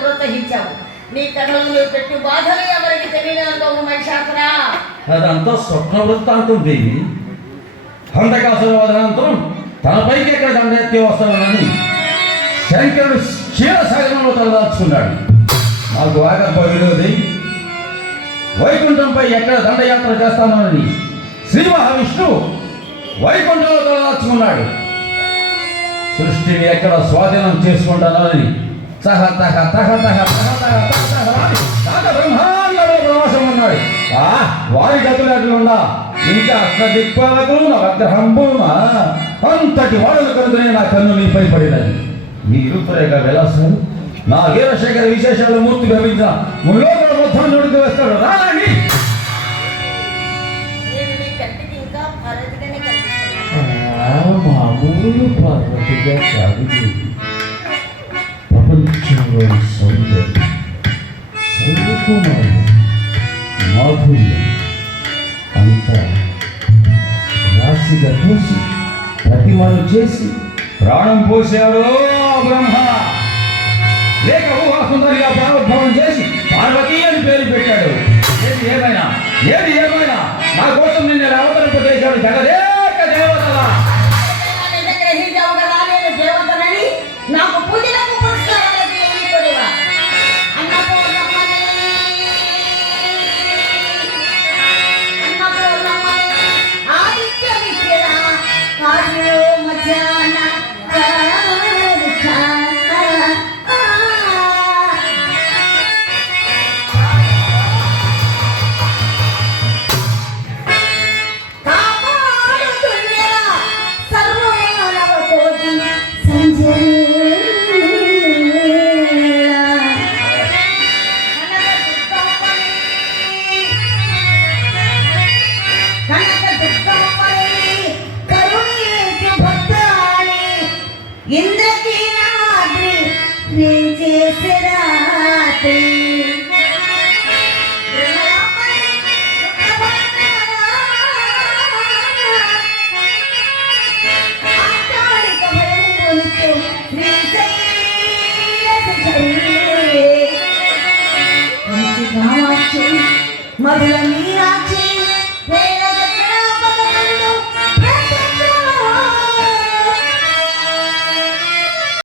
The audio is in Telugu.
ప్రోత్సహించావు. నీ కథలు నువ్వు పెట్టు బాధలు ఎవరికి తెలియనందుకు మహిషాసురా. అదంతా స్వప్న వృత్తాంతం దేవి. హంతకాసురవదనంతరం తనపైకి ఎక్కడ దండెత్తి వస్తానని శంకరుడు క్షీరసాగరంలో తలదాచుకున్నాడు. నాకు ఆగర్భవిలో దేవి వైకుంఠంపై ఎక్కడ దండయాత్ర చేస్తానని శ్రీ మహావిష్ణువు వైకుంఠంలో తలదాచుకున్నాడు. సృష్టిని ఎక్కడ స్వాధీనం చేసుకుంటానని బ్రహ్మాండంలో ప్రవాసం ఉన్నాడు. వారి గతులకుండా ఇంకా అష్ట దిక్పాలకులు నా అగ్రహంబున అంతటి వాడలు కనుకనే నా కన్ను నీపై పడినది. ఈ రూపురేఖ విలాసాలు నా వీరశేఖర విశేషాలు మూర్తి గమనించిన ముల్లోకల మొత్తం నడుకు వేస్తాడు. రాని మామూలు పార్వతిగా కాదు, ప్రపంచంలోని సౌందర్యం, సౌకుమార్యం, మాధుర్యం అంతా రాశిగా పోసి ప్రతిమను చేసి ప్రాణం పోసాడు బ్రహ్మ. లేక ఊహాసుందరిగా ప్రారంభం చేసి పార్వతీ అని పేరు పెట్టాడు. ఏది ఏమైనా నా కోసం నిన్న అవతరింపజేశాడు జగదేక దేవతలా. నాకు పూజలకు పురస్కారాలకు ఎన్నికొనివా. ఆదిత్య విద్యల కార్యో మధ్యాహ్న మధురని